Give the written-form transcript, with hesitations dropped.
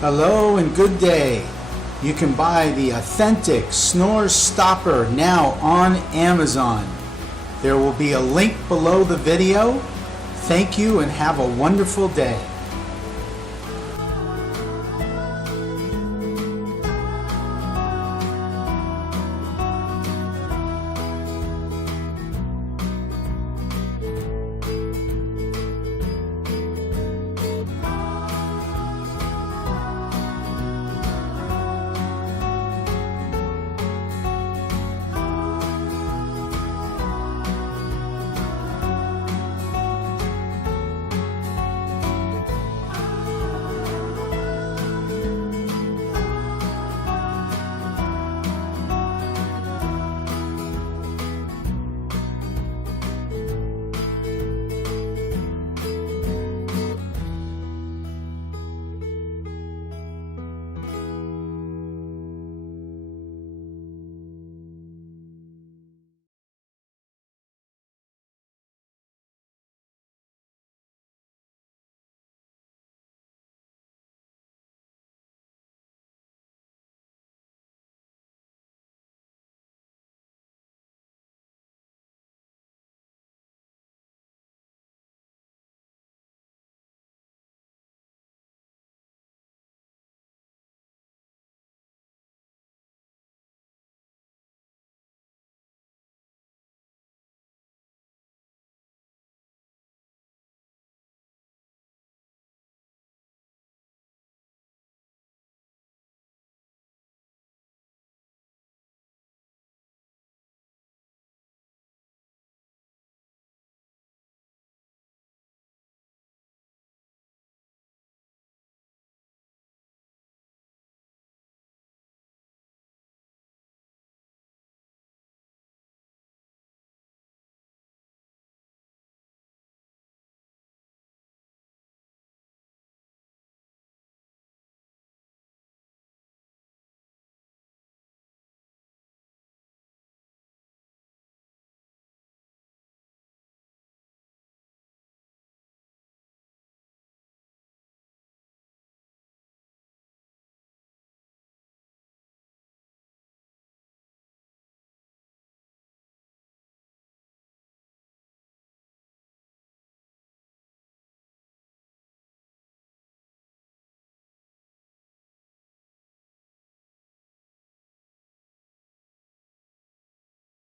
Hello and good day. You can buy the authentic Snore Stopper now on Amazon. There will be a link below the video. Thank you and have a wonderful day.